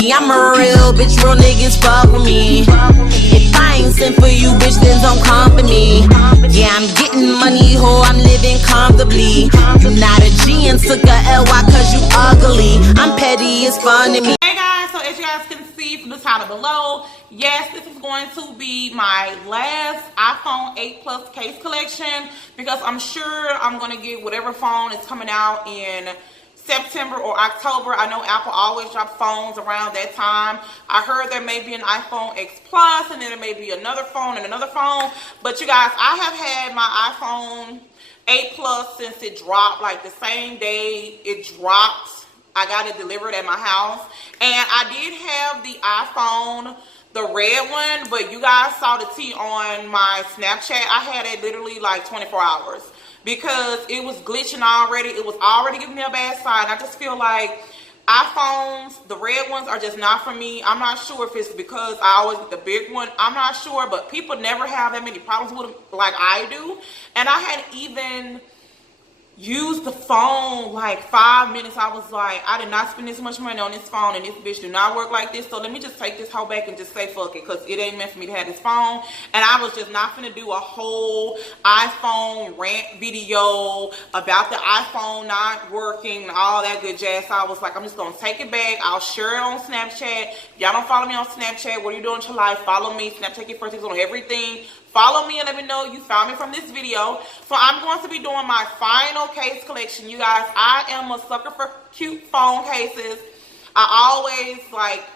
I'm a real bitch, real niggas fuck with me. If I ain't sent for you, bitch, then don't come for me. Yeah, I'm getting money, ho, I'm living comfortably. You not a G and took a L.Y. cause you ugly. I'm petty, it's fun to me. Hey guys, so as you guys can see from the title below, yes, this is going to be my last iPhone 8 Plus case collection because I'm sure I'm going to get whatever phone is coming out in September or October. I know Apple always drops phones around that time. I heard there may be an iPhone X Plus and then there may be another phone and another phone. But you guys, I have had my iPhone 8 Plus since it dropped, like the same day it dropped. I got it delivered at my house. And I did have the iPhone, the red one, but you guys saw the tea on my Snapchat. I had it literally like 24 hours. Because it was glitching already. It was already giving me a bad sign. I just feel like iPhones, the red ones, are just not for me. I'm not sure if it's because I always get the big one. I'm not sure. But people never have that many problems with them like I do. And I had even used the phone like 5 minutes. I was like, I did not spend this much money on this phone and this bitch do not work like this. So let me just take this hoe back and just say fuck it, because it ain't meant for me to have this phone. And I was just not finna do a whole iPhone rant video about the iPhone not working and all that good jazz. So I was like, I'm just gonna take it back. I'll share it on Snapchat. Y'all don't follow me on Snapchat, what are you doing with your life? Follow me. Snapchat your first on everything. Follow me and let me know you found me from this video. So I'm going to be doing my final case collection. You guys, I am a sucker for cute phone cases. I always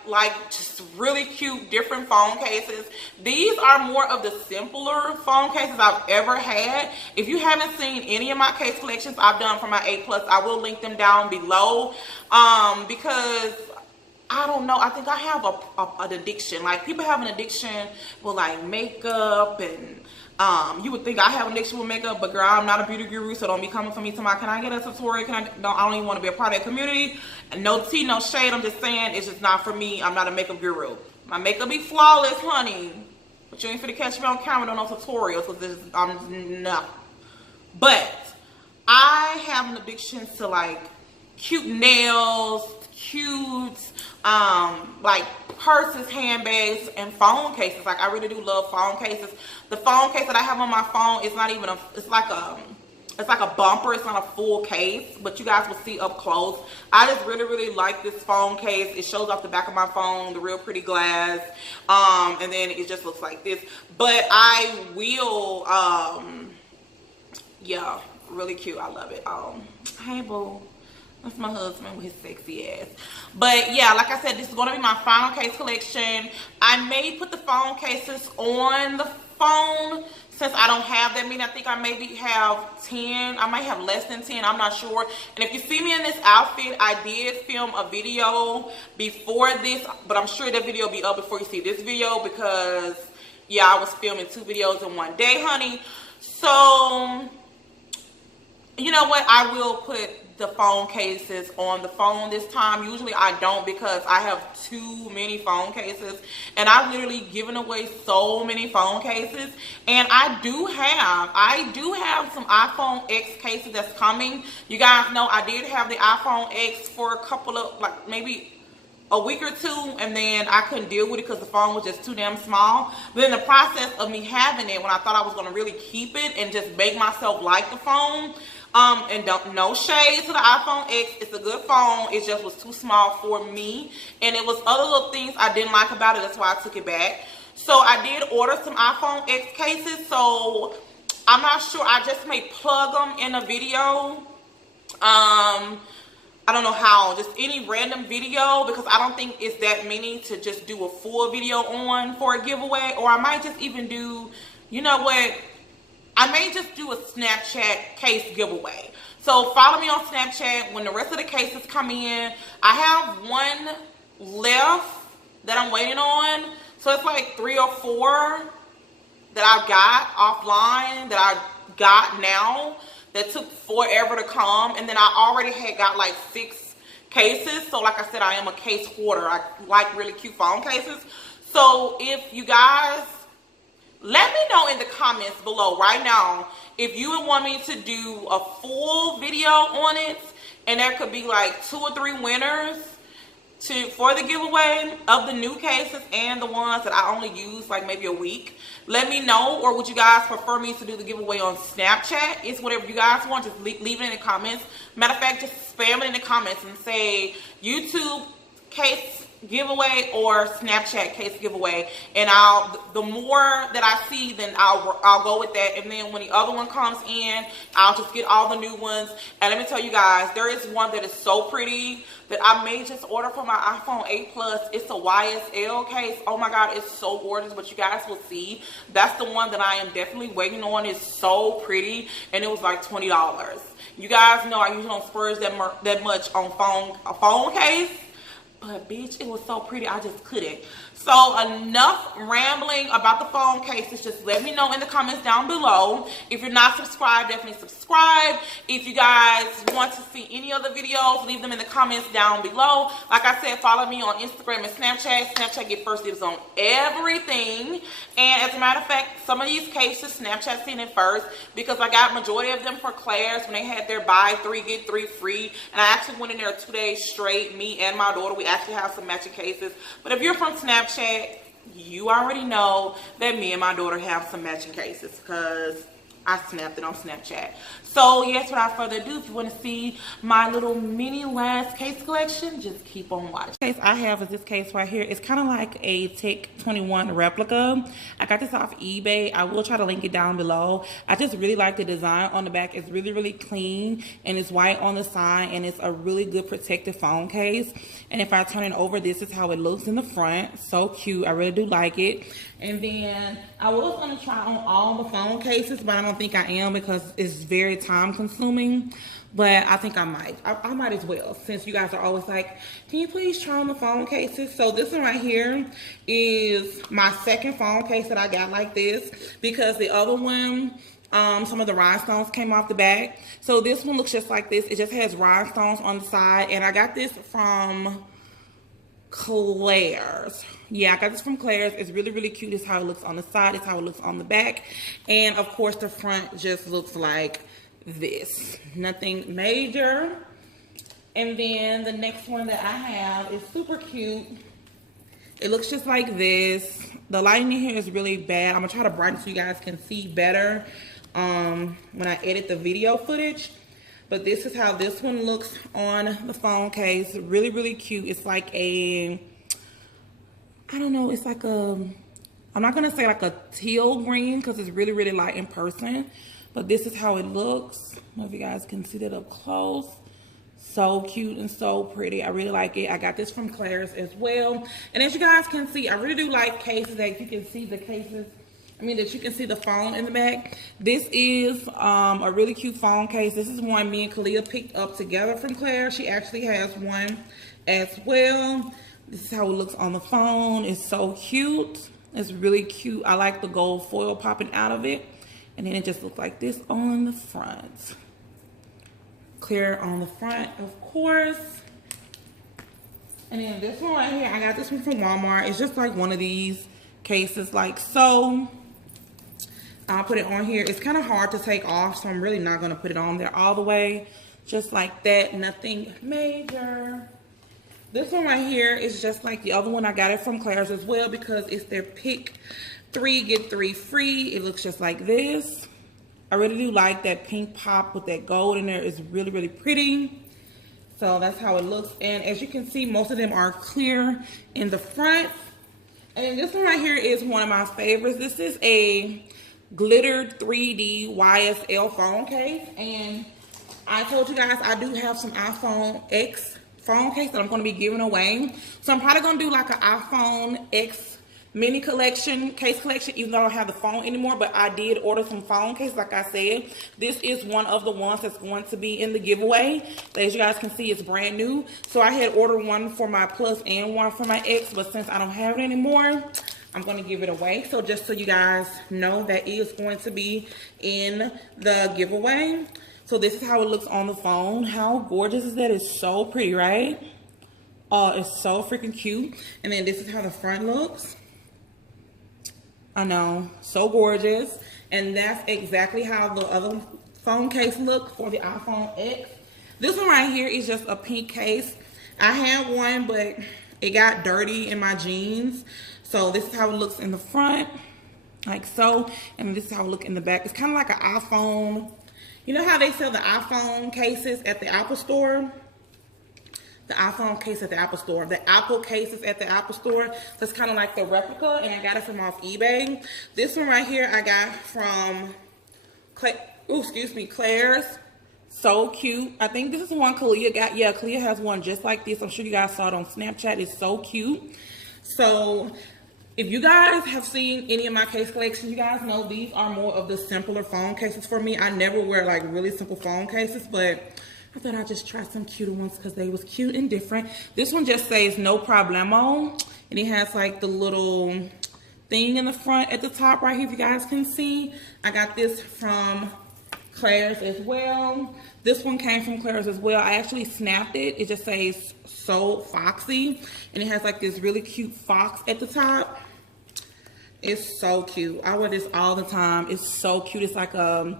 like just really cute different phone cases. These are more of the simpler phone cases I've ever had. If you haven't seen any of my case collections I've done for my 8 Plus, I will link them down below. Because I don't know, I think I have an addiction. Like, people have an addiction with like makeup, and you would think I have an addiction with makeup, but girl, I'm not a beauty guru, so don't be coming for me tomorrow. Can I get a tutorial? I don't even want to be a part of that community. And no tea, no shade, I'm just saying it's just not for me. I'm not a makeup guru. My makeup be flawless, honey, but you ain't finna catch me on camera doing no tutorials, because no. But I have an addiction to like cute nails, cute like purses, handbags, and phone cases. Like, I really do love phone cases. The phone case that I have on my phone is not even a, it's like a bumper. It's not a full case, but you guys will see up close. I just really like this phone case. It shows off the back of my phone, the real pretty glass, and then it just looks like this. But I will yeah, really cute. I love it. Hey boo, that's my husband with his sexy ass. But yeah, like I said, this is going to be my final case collection. I may put the phone cases on the phone since I don't have that many. I think I maybe have 10. I might have less than 10. I'm not sure. And if you see me in this outfit, I did film a video before this, but I'm sure that video will be up before you see this video because, yeah, I was filming 2 videos in one day, honey. So, you know what? I will put the phone cases on the phone this time. Usually I don't, because I have too many phone cases, and I've literally given away so many phone cases. And I do have some iPhone X cases that's coming. You guys know I did have the iPhone X for a couple of, like, maybe a week or 2, and then I couldn't deal with it because the phone was just too damn small. But in the process of me having it, when I thought I was going to really keep it and just make myself like the phone, and no shade to the iPhone X, it's a good phone, it just was too small for me, and it was other little things I didn't like about it. That's why I took it back. So I did order some iPhone X cases, so I'm not sure, I just may plug them in a video. I don't know how, just any random video, because I don't think it's that many to just do a full video on for a giveaway. Or I might just even do, you know what, I may just do a Snapchat case giveaway. So follow me on Snapchat when the rest of the cases come in. I have one left that I'm waiting on. So it's like 3 or 4 that I got offline that I got now that took forever to come. And then I already had got like 6 cases. So like I said, I am a case hoarder. I like really cute phone cases. So if you guys, let me know in the comments below right now if you would want me to do a full video on it, and there could be like 2 or 3 winners for the giveaway of the new cases and the ones that I only use like maybe a week. Let me know, or would you guys prefer me to do the giveaway on Snapchat? It's whatever you guys want. Just leave it in the comments. Matter of fact, just spam it in the comments and say YouTube case giveaway or Snapchat case giveaway, and the more that I see, then I'll go with that. And then when the other one comes in, I'll just get all the new ones. And let me tell you guys, there is one that is so pretty that I may just order for my iPhone 8 Plus. It's a YSL case. Oh my god, it's so gorgeous, but you guys will see. That's the one that I am definitely waiting on. It's so pretty, and it was like $20. You guys know I usually don't splurge that much on a phone case. But bitch, it was so pretty, I just couldn't. So enough rambling about the phone cases. Just let me know in the comments down below. If you're not subscribed, definitely subscribe. If you guys want to see any other videos, leave them in the comments down below. Like I said, follow me on Instagram and Snapchat. Snapchat get first dibs on everything. And as a matter of fact, some of these cases, Snapchat seen it first because I got majority of them for Claire's when they had their buy 3 get 3 free. And I actually went in there 2 days straight. Me and my daughter, we actually have some matching cases. But if you're from Snapchat, you already know that me and my daughter have some matching cases because I snapped it on Snapchat. So yes, without further ado, if you want to see my little mini last case collection, just keep on watching. The case I have is this case right here. It's kind of like a Tech 21 replica. I got this off eBay. I will try to link it down below. I just really like the design on the back. It's really, really clean, and it's white on the side, and it's a really good protective phone case. And if I turn it over, this is how it looks in the front. So cute. I really do like it. And then I was going to try on all the phone cases, but I don't think I am because it's very time consuming. But I think I might. I might as well, since you guys are always like, can you please try on the phone cases? So this one right here is my second phone case that I got like this, because the other one, some of the rhinestones came off the back. So this one looks just like this. It just has rhinestones on the side, and I got this from Claire's. Yeah, I got this from Claire's. It's really, really cute. It's how it looks on the side. It's how it looks on the back. And of course, the front just looks like this. Nothing major. And then the next one that I have is super cute. It looks just like this. The lighting in here is really bad. I'm gonna try to brighten so you guys can see better when I edit the video footage. But this is how this one looks on the phone case. Really, really cute. It's like a, I don't know, it's like a, I'm not going to say like a teal green because it's really, really light in person. But this is how it looks. I don't know if you guys can see that up close. So cute and so pretty. I really like it. I got this from Claire's as well. And as you guys can see, I really do like cases that you can see the cases. That you can see the phone in the back. This is a really cute phone case. This is one me and Kalia picked up together from Claire. She actually has one as well. This is how it looks on the phone. It's so cute. It's really cute. I like the gold foil popping out of it. And then it just looks like this on the front. Clear on the front, of course. And then this one right here, I got this one from Walmart. It's just like one of these cases like so. I'll put it on here. It's kind of hard to take off, so I'm really not going to put it on there all the way. Just like that. Nothing major. This one right here is just like the other one. I got it from Claire's as well because it's their pick 3 get 3 free. It looks just like this. I really do like that pink pop with that gold in there. It's really, really pretty. So that's how it looks. And as you can see, most of them are clear in the front. And then this one right here is one of my favorites. This is a glittered 3D YSL phone case. And I told you guys I do have some iPhone X phone case that I'm going to be giving away. So I'm probably going to do like an iPhone X mini collection, case collection, even though I don't have the phone anymore. But I did order some phone cases, like I said. This is one of the ones that's going to be in the giveaway. As you guys can see, it's brand new. So I had ordered one for my Plus and one for my X. But since I don't have it anymore, I'm going to give it away. So just so you guys know, that is going to be in the giveaway. So this is how it looks on the phone. How gorgeous is that? It's so pretty, right? Oh, it's so freaking cute. And then this is how the front looks. I know, so gorgeous. And that's exactly how the other phone case looked for the iPhone X. This one right here is just a pink case. I had one, but it got dirty in my jeans. So this is how it looks in the front, like so. And this is how it looks in the back. It's kind of like an iPhone. You know how they sell the iPhone cases at the Apple store? The iPhone case at the Apple store. The Apple cases at the Apple store. That's kind of like the replica, and I got it from off eBay. This one right here I got from Claire's. So cute. I think this is the one Kalia got. Yeah, Kalia has one just like this. I'm sure you guys saw it on Snapchat. It's so cute. So if you guys have seen any of my case collections, you guys know these are more of the simpler phone cases for me. I never wear like really simple phone cases, but I thought I'd just try some cuter ones because they was cute and different. This one just says no problemo, and it has like the little thing in the front at the top right here, if you guys can see. I got this from Claire's as well. This one came from Claire's as well. I actually snapped it. It just says so foxy, and it has like this really cute fox at the top. It's so cute. I wear this all the time. It's so cute. It's like a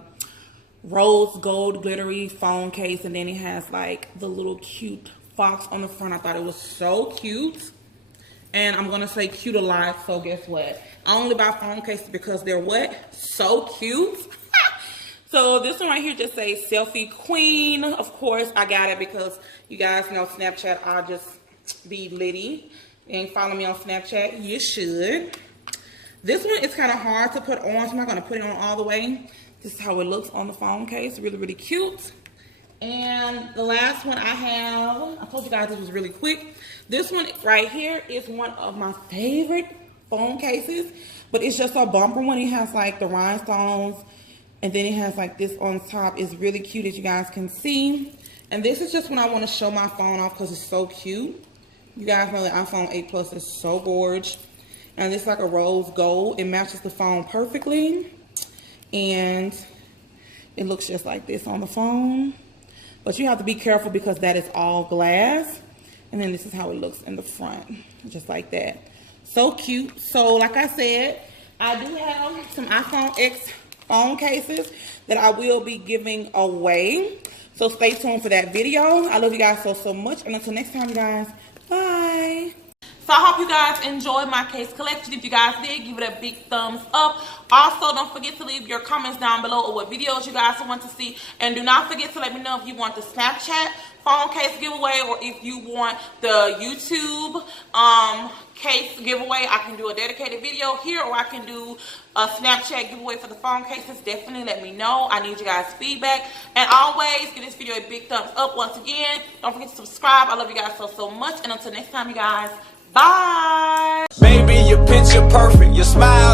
rose gold glittery phone case, and then it has like the little cute fox on the front. I thought it was so cute, and I'm gonna say cute a lot. So guess what? I only buy phone cases because they're what? So cute. So this one right here just says selfie queen. Of course I got it because you guys know Snapchat, I'll just be litty. And follow me on Snapchat, you should. This one is kind of hard to put on, so I'm not gonna put it on all the way. This is how it looks on the phone case. Really, really cute. And the last one I have, I told you guys this was really quick. This one right here is one of my favorite phone cases, but it's just a bumper one. It has like the rhinestones, and then it has like this on top. It's really cute, as you guys can see. And this is just when I want to show my phone off because it's so cute. You guys know the iPhone 8 Plus is so gorgeous. And it's like a rose gold. It matches the phone perfectly. And it looks just like this on the phone. But you have to be careful because that is all glass. And then this is how it looks in the front. Just like that. So cute. So like I said, I do have some iPhone X phone cases that I will be giving away. So stay tuned for that video. I love you guys so much. And until next time, you guys. Bye. So I hope you guys enjoyed my case collection. If you guys did, give it a big thumbs up. Also, don't forget to leave your comments down below of what videos you guys want to see. And do not forget to let me know if you want the Snapchat phone case giveaway or if you want the YouTube case giveaway. I can do a dedicated video here, or I can do a Snapchat giveaway for the phone cases. Definitely let me know. I need you guys' feedback. And always give this video a big thumbs up. Once again, don't forget to subscribe. I love you guys so much. And until next time, you guys, bye. Baby, your picture perfect. Your smile